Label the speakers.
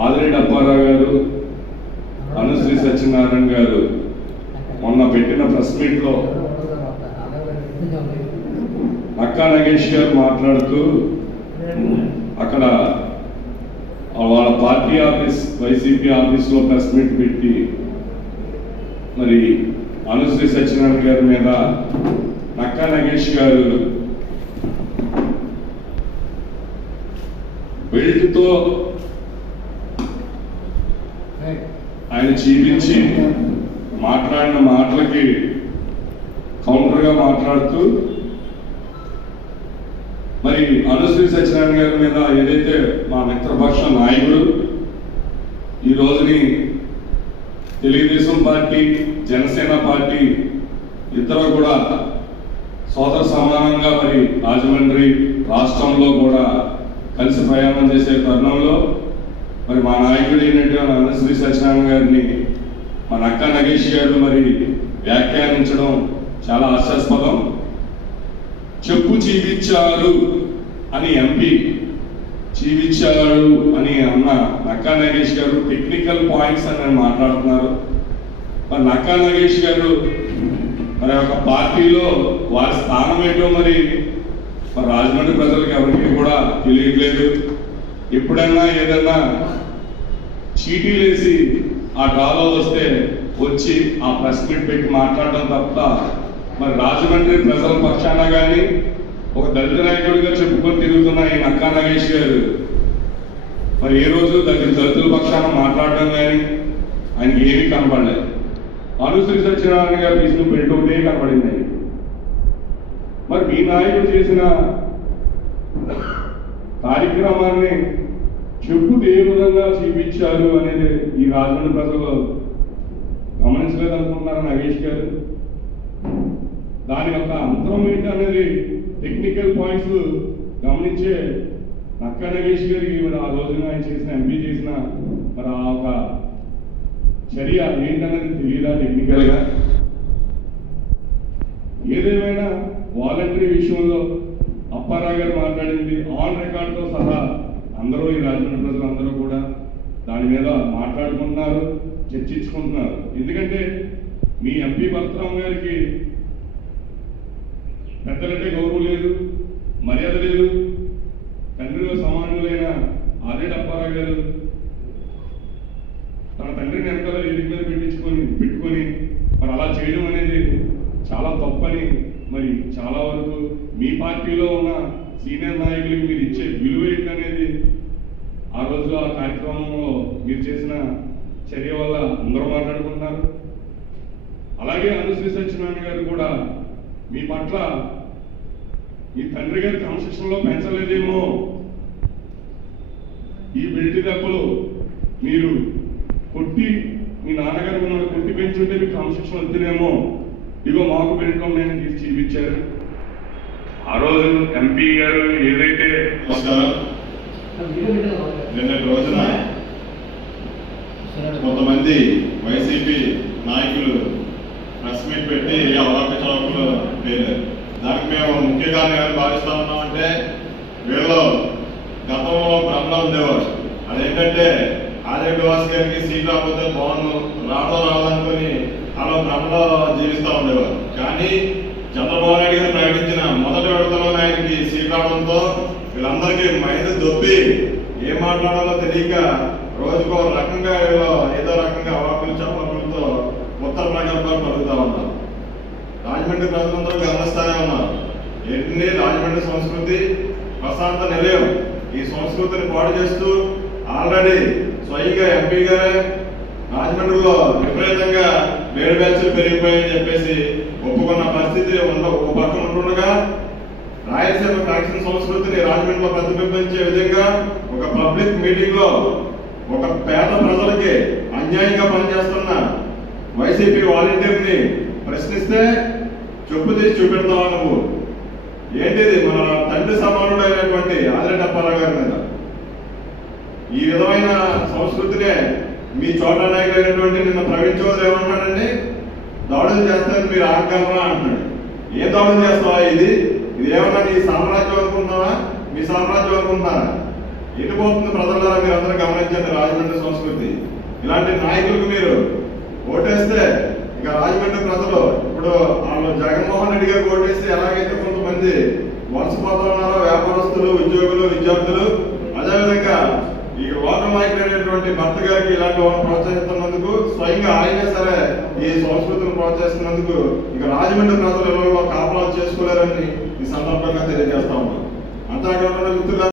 Speaker 1: ఆదిరెడ్డి అప్పారావు గారు అనుశ్రీ సత్యనారాయణ గారు మొన్న పెట్టిన ప్రెస్ మీట్లో అక్కా నగేష్ గారు మాట్లాడుతూ అక్కడ వాళ్ళ పార్టీ ఆఫీస్ వైసీపీ ఆఫీస్లో ప్రెస్ మీట్ పెట్టి మరి అనుశ్రీ సత్యనారాయణ గారి మీద నక్కా నగేష్ గారు బెల్ట్తో ఆయన చూపించి మాట్లాడిన మాటలకి కౌంటర్గా మాట్లాడుతూ మరి అనుశ్రీ సత్యనారాయణ గారి మీద ఏదైతే మా మిత్రపక్ష నాయకుడు ఈ రోజుని తెలుగుదేశం పార్టీ జనసేన పార్టీ ఇద్దరు కూడా సోదర సమానంగా మరి రాజమండ్రి రాష్ట్రంలో కూడా కలిసి ప్రయాణం చేసే తరుణంలో నాయకుడు ఏంటంటే మన అనుశ్రీ సత్యనారాయణ గారిని మన అక్క నగేష్ గారు మరి వ్యాఖ్యానించడం చాలా హాస్యాస్పదం. చెప్పు చీవిచ్చారు అని ఎంపీ చీవిచ్చారు అని అన్న నక్కా నగేష్ గారు టెక్నికల్ పాయింట్స్ అని మాట్లాడుతున్నారు. మరి నక్కా నగేష్ గారు మరి ఒక పార్టీలో వారి స్థానం ఏంటో మరి మరి రాజమండ్రి ప్రజలకు ఎవరికి కూడా తెలియట్లేదు. ఎప్పుడన్నా ఏదైనా చీటీలు వేసి ఆ డ్రాలో వస్తే వచ్చి ఆ ప్రెస్ మీట్ పెట్టి మాట్లాడడం తప్ప మరి రాజమండ్రి ప్రజల పక్షాన కానీ ఒక దళిత నాయకుడిగా చెప్పుకొని తిరుగుతున్న ఈ నక్కా నాగేష్ గారు మరి ఏ రోజు దగ్గర దళితుల పక్షాన మాట్లాడడం కానీ ఆయనకి ఏమీ కనపడలేదు అనుశ్రీ సత్యనారాయణ గారు తీసుకుని బెల్ట్ ఒకటే కనపడింది మరి మీ నాయకుడు చేసిన కార్యక్రమాన్ని చెప్పు ఏ విధంగా చూపించారు అనేది ఈ రాజమండ్రి ప్రజలు గమనించలేదు అనుకుంటున్నారు నగేష్ గారు? దాని యొక్క అంతరం ఏంటి అనేది టెక్నికల్ పాయింట్స్ గమనించే నక్క నగేష్ గారికి మరి ఆ రోజున ఆయన చేసిన ఎంపీ చేసిన మరి ఆ ఒక చర్య ఏంటనేది తెలియదా టెక్నికల్గా? ఏదేమైనా వాలంటరీ విషయంలో అప్పారావు గారు మాట్లాడింది ఆన్ రికార్డ్తో సహా అందరూ ఈ రాజమండ్రి ప్రజలు అందరూ కూడా దాని మీద మాట్లాడుకుంటున్నారు చర్చించుకుంటున్నారు. ఎందుకంటే మీ ఎంపీ భరతరావు గారికి పెద్దలంటే గౌరవం లేదు మర్యాద లేదు. తండ్రిలో సమానులైన ఆదిరెడ్డి అప్పారావు గారు తన తండ్రిని వెనకాల వేదిక మీద పెట్టించుకొని పెట్టుకొని మరి అలా చేయడం అనేది చాలా తప్పని మరి చాలా వరకు మీ పార్టీలో ఉన్న సీనియర్ నాయకులకి మీరు ఇచ్చే విలువ ఆ రోజు ఆ కార్యక్రమంలో మీరు చేసిన చర్య వల్ల అందరూ మాట్లాడుకుంటున్నారు. అలాగే అనుశ్రీ సత్యనారాయణ గారు కూడా మీ పట్ల మీ తండ్రి గారి క్రమశిక్షణలో పెంచలేదేమో. ఈ బెల్ట్ దెబ్బలు మీరు కొట్టి మీ నాన్నగారు మిమ్మల్ని కొట్టి పెంచుంటే మీకు క్రమశిక్షణ వద్దునేమో. ఇగో మాకు బెల్ట్లో నేను తీసి చూపించారు. ఆ రోజు ఎంపీ గారు ఏదైతే
Speaker 2: వస్తారో నిన్నటి రోజున కొంతమంది వైసీపీ నాయకులు ప్రెస్ మీట్ పెట్టి అవలాక చౌకలు పేరు దానికి మేము ముఖ్య కారణంగా భావిస్తా ఉన్నామంటే వీళ్ళు గతంలో భ్రమలో ఉండేవారు. అదేంటంటే ఆదిరెడ్డి వాసు గారికి సీట్ రాకపోతే బాగుండు రావడం రావాలనుకుని అలా భ్రమలో జీవిస్తూ ఉండేవారు. కానీ చంద్రబాబు నాయుడు గారు ప్రకటించిన మొదటి విడతలో ఆయనకి సీట్ రావడంతో వీళ్ళందరికీ మైండ్ దొబ్బి ఏం మాట్లాడాలో తెలియక రోజుకో రకంగా ఏదో ఏదో రకంగా అవాకులు చవాకులతో ఉత్తర ప్రగల్భాలు పలుకుతా ఉన్నారు. రాజమండ్రి ప్రజలందరూ గమనిస్తానే ఉన్నారు. ఎన్ని రాజమండ్రి సంస్కృతి ప్రశాంత నిలయం. ఈ సంస్కృతిని పాడు చేస్తూ ఆల్రెడీ స్వయంగా ఎంపీ గారే రాజమండ్రిలో విపరీతంగా వేడి బ్యాచ్లు పెరిగిపోయాయని చెప్పేసి ఒప్పుకున్న పరిస్థితి ఉన్న ఒక పక్కన ఉంటుండగా రాయలసీమ ఫ్యాక్షన్ సంస్కృతిని రాజమండ్రిలో ప్రతిబింబించే విధంగా ఒక పబ్లిక్ మీటింగ్లో ఒక పేద ప్రజలకి అన్యాయంగా పనిచేస్తున్న వైసీపీ వాలంటీర్ని ప్రశ్నిస్తే చెప్పు తీసి చూపెడతావా నువ్వు? ఏంటిది? మన తండ్రి సమానుడైనటువంటి అయినటువంటి ఆదిరెడ్డప్పారావు గారి మీద. ఈ విధమైన సంస్కృతినే మీ చోట నాయకులైనటువంటి నిన్న ప్రవీణ్ చౌదరి ఏమన్నాడండి దాడులు చేస్తారని మీరు ఆగలరా అంటున్నాడు. ఏ దాడులు చేస్తావా ఇది? ఇది నీ సామ్రాజ్యం అనుకుంటున్నావా? మీ సామ్రాజ్యం అనుకుంటున్నారా? ఎటుపోతుంది ప్రజలారా మీరు అందరూ గమనించండి రాజమండ్రి సంస్కృతి. ఇలాంటి నాయకులకు మీరు ఓటేస్తే ఇక రాజమండ్రి ప్రజలు ఇప్పుడు వాళ్ళు జగన్మోహన్ రెడ్డి గారికి ఓటేస్తే ఎలాగైతే కొంతమంది వలసపోతా ఉన్నారో వ్యాపారస్తులు ఉద్యోగులు విద్యార్థులు అదేవిధంగా ఈ లోకల్ నాయకుడైనటువంటి భర్త గారికి ఇలాంటి వాళ్ళని ప్రోత్సహిస్తున్నందుకు స్వయంగా ఆయనే సరే ఈ సంస్కృతిని ప్రోత్సహిస్తున్నందుకు ఇక రాజమండ్రి ప్రజలు ఎవరు కాపలాలు చేసుకోలేరని ఈ సందర్భంగా తెలియజేస్తా ఉన్నాను అంతేకాకుండా మిత్రులు